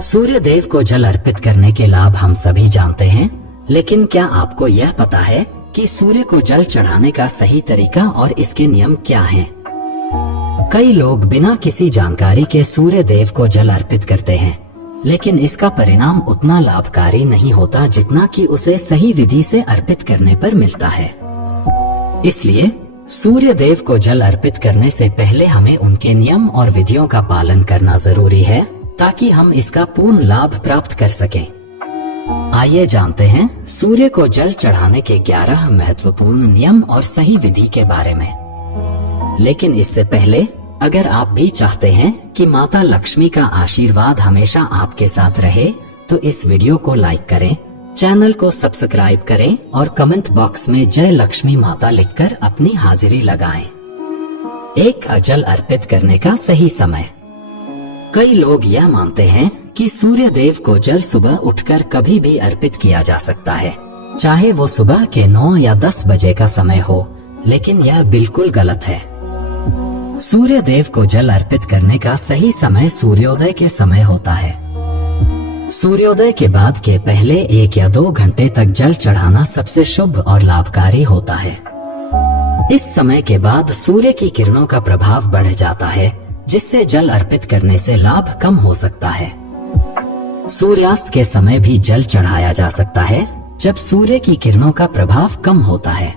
सूर्य देव को जल अर्पित करने के लाभ हम सभी जानते हैं, लेकिन क्या आपको यह पता है कि सूर्य को जल चढ़ाने का सही तरीका और इसके नियम क्या हैं? कई लोग बिना किसी जानकारी के सूर्य देव को जल अर्पित करते हैं, लेकिन इसका परिणाम उतना लाभकारी नहीं होता जितना कि उसे सही विधि से अर्पित करने पर मिलता है। इसलिए सूर्य देव को जल अर्पित करने से पहले हमें उनके नियम और विधियों का पालन करना जरूरी है, ताकि हम इसका पूर्ण लाभ प्राप्त कर सकें। आइए जानते हैं सूर्य को जल चढ़ाने के 11 महत्वपूर्ण नियम और सही विधि के बारे में। लेकिन इससे पहले अगर आप भी चाहते हैं कि माता लक्ष्मी का आशीर्वाद हमेशा आपके साथ रहे, तो इस वीडियो को लाइक करें, चैनल को सब्सक्राइब करें और कमेंट बॉक्स में जय लक्ष्मी माता लिखकर अपनी हाजिरी लगाएं। एक जल अर्पित करने का सही समय। कई लोग यह मानते हैं कि सूर्य देव को जल सुबह उठकर कभी भी अर्पित किया जा सकता है, चाहे वो सुबह के 9 या 10 बजे का समय हो, लेकिन यह बिल्कुल गलत है। सूर्य देव को जल अर्पित करने का सही समय सूर्योदय के समय होता है। सूर्योदय के बाद के पहले 1 या 2 घंटे तक जल चढ़ाना सबसे शुभ और लाभकारी होता है। इस समय के बाद सूर्य की किरणों का प्रभाव बढ़ जाता है, जिससे जल अर्पित करने से लाभ कम हो सकता है। सूर्यास्त के समय भी जल चढ़ाया जा सकता है, जब सूर्य की किरणों का प्रभाव कम होता है।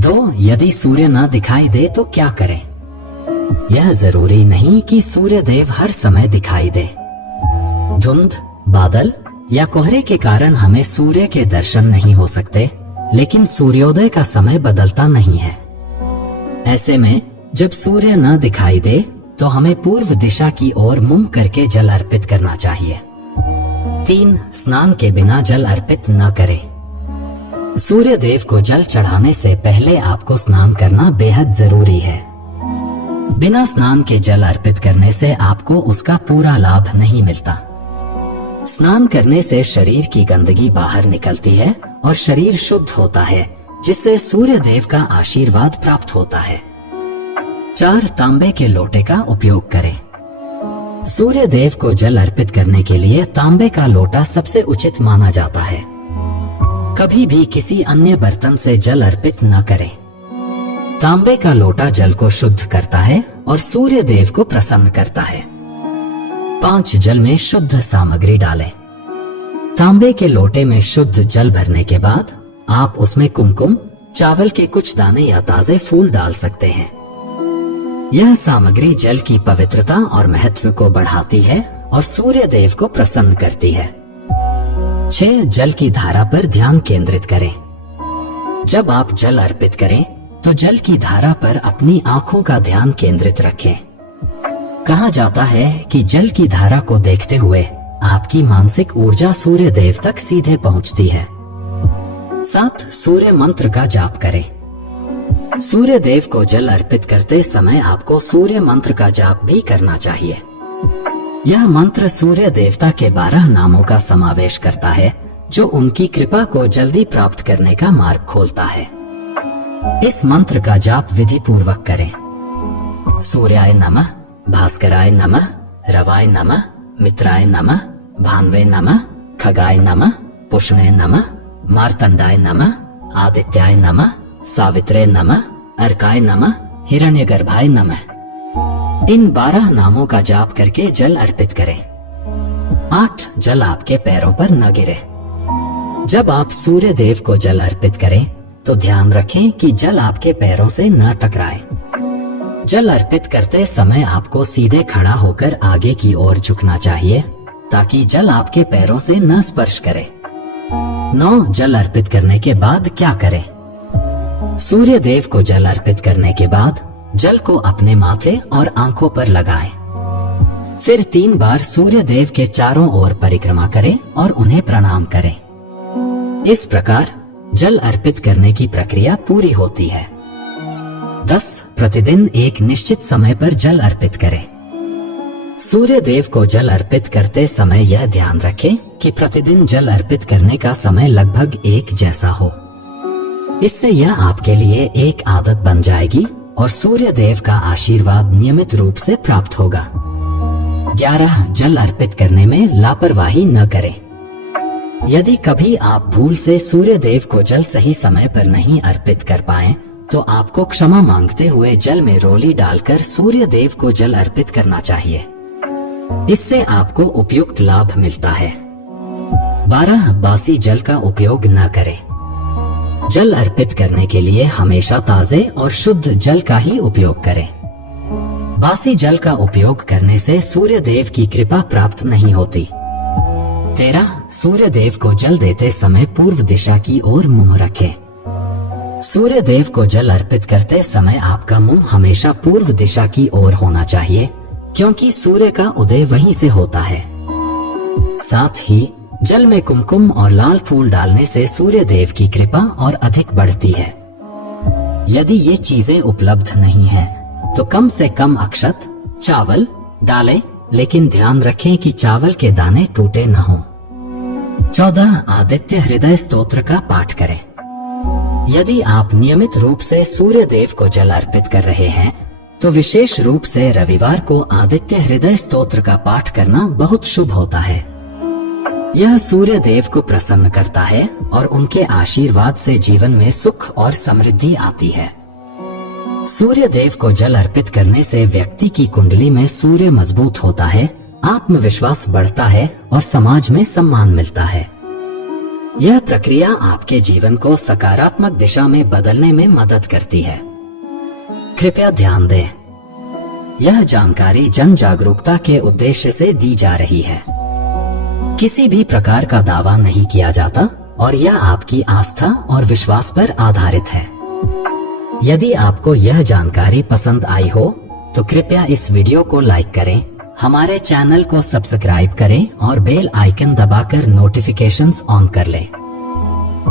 2. यदि सूर्य न दिखाई दे तो क्या करें? यह जरूरी नहीं कि सूर्य देव हर समय दिखाई दे। धुंध, बादल या कोहरे के कारण हमें सूर्य के दर्शन नहीं हो सकते, लेकिन सूर्योदय का समय बदलता नहीं है। ऐसे में जब सूर्य न दिखाई दे तो हमें पूर्व दिशा की ओर मुंह करके जल अर्पित करना चाहिए। 3. स्नान के बिना जल अर्पित न करें। सूर्य देव को जल चढ़ाने से पहले आपको स्नान करना बेहद जरूरी है। बिना स्नान के जल अर्पित करने से आपको उसका पूरा लाभ नहीं मिलता। स्नान करने से शरीर की गंदगी बाहर निकलती है और शरीर शुद्ध होता है, जिससे सूर्य देव का आशीर्वाद प्राप्त होता है। 4. तांबे के लोटे का उपयोग करें। सूर्य देव को जल अर्पित करने के लिए तांबे का लोटा सबसे उचित माना जाता है। कभी भी किसी अन्य बर्तन से जल अर्पित न करें। तांबे का लोटा जल को शुद्ध करता है और सूर्य देव को प्रसन्न करता है। 5. जल में शुद्ध सामग्री डालें। तांबे के लोटे में शुद्ध जल भरने के बाद आप उसमें कुमकुम, चावल के कुछ दाने या ताजे फूल डाल सकते हैं। यह सामग्री जल की पवित्रता और महत्व को बढ़ाती है और सूर्य देव को प्रसन्न करती है। 6. जल की धारा पर ध्यान केंद्रित करें। जब आप जल अर्पित करें तो जल की धारा पर अपनी आंखों का ध्यान केंद्रित रखें। कहा जाता है कि जल की धारा को देखते हुए आपकी मानसिक ऊर्जा सूर्य देव तक सीधे पहुंचती है। 7. सूर्य मंत्र का जाप करें। सूर्य देव को जल अर्पित करते समय आपको सूर्य मंत्र का जाप भी करना चाहिए। यह मंत्र सूर्य देवता के 12 नामों का समावेश करता है, जो उनकी कृपा को जल्दी प्राप्त करने का मार्ग खोलता है। इस मंत्र का जाप विधि पूर्वक करें। सूर्याय नमः, भास्कराय नमः, रवाय नमः, मित्राय नमः, भान्वे नमः, खगाय नमः, पुष्णे नमः, मार्तंडाय नमः, आदित्याय नमः, सावित्रे नमः, अर्काय नमः, हिरण्यगर्भाय नमः। इन 12 नामों का जाप करके जल अर्पित करें। 8. जल आपके पैरों पर न गिरे। जब आप सूर्य देव को जल अर्पित करें तो ध्यान रखें कि जल आपके पैरों से न टकराए। जल अर्पित करते समय आपको सीधे खड़ा होकर आगे की ओर झुकना चाहिए, ताकि जल आपके पैरों से न स्पर्श करे। 9. जल अर्पित करने के बाद क्या करें? सूर्य देव को जल अर्पित करने के बाद जल को अपने माथे और आंखों पर लगाएं। फिर 3 बार सूर्य देव के चारों ओर परिक्रमा करें और उन्हें प्रणाम करें। इस प्रकार जल अर्पित करने की प्रक्रिया पूरी होती है। 10. प्रतिदिन एक निश्चित समय पर जल अर्पित करें। सूर्य देव को जल अर्पित करते समय यह ध्यान रखें कि प्रतिदिन जल अर्पित करने का समय लगभग एक जैसा हो। इससे यह आपके लिए एक आदत बन जाएगी और सूर्य देव का आशीर्वाद नियमित रूप से प्राप्त होगा। 11. जल अर्पित करने में लापरवाही न करें। यदि कभी आप भूल से सूर्य देव को जल सही समय पर नहीं अर्पित कर पाए तो आपको क्षमा मांगते हुए जल में रोली डालकर सूर्य देव को जल अर्पित करना चाहिए। इससे आपको उपयुक्त लाभ मिलता है। 12. बासी जल का उपयोग न करें। जल अर्पित करने के लिए हमेशा ताजे और शुद्ध जल का ही उपयोग करें। बासी जल का उपयोग करने से सूर्य देव की कृपा प्राप्त नहीं होती। 13. सूर्य देव को जल देते समय पूर्व दिशा की ओर मुंह रखें। सूर्य देव को जल अर्पित करते समय आपका मुंह हमेशा पूर्व दिशा की ओर होना चाहिए, क्योंकि सूर्य का उदय वहीं से होता है। साथ ही जल में कुमकुम और लाल फूल डालने से सूर्य देव की कृपा और अधिक बढ़ती है। यदि ये चीजें उपलब्ध नहीं है तो कम से कम अक्षत चावल डालें, लेकिन ध्यान रखें कि चावल के दाने टूटे न हों। 14. आदित्य हृदय स्तोत्र का पाठ करें। यदि आप नियमित रूप से सूर्य देव को जल अर्पित कर रहे हैं तो विशेष रूप से रविवार को आदित्य हृदय स्तोत्र का पाठ करना बहुत शुभ होता है। यह सूर्य देव को प्रसन्न करता है और उनके आशीर्वाद से जीवन में सुख और समृद्धि आती है। सूर्य देव को जल अर्पित करने से व्यक्ति की कुंडली में सूर्य मजबूत होता है, आत्मविश्वास बढ़ता है और समाज में सम्मान मिलता है। यह प्रक्रिया आपके जीवन को सकारात्मक दिशा में बदलने में मदद करती है। कृपया ध्यान दें, यह जानकारी जन जागरूकता के उद्देश्य से दी जा रही है। किसी भी प्रकार का दावा नहीं किया जाता और यह आपकी आस्था और विश्वास पर आधारित है। यदि आपको यह जानकारी पसंद आई हो तो कृपया इस वीडियो को लाइक करें, हमारे चैनल को सब्सक्राइब करें और बेल आइकन दबाकर नोटिफिकेशंस ऑन कर लें।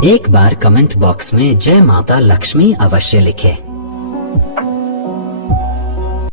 एक बार कमेंट बॉक्स में जय माता लक्ष्मी अवश्य लिखें।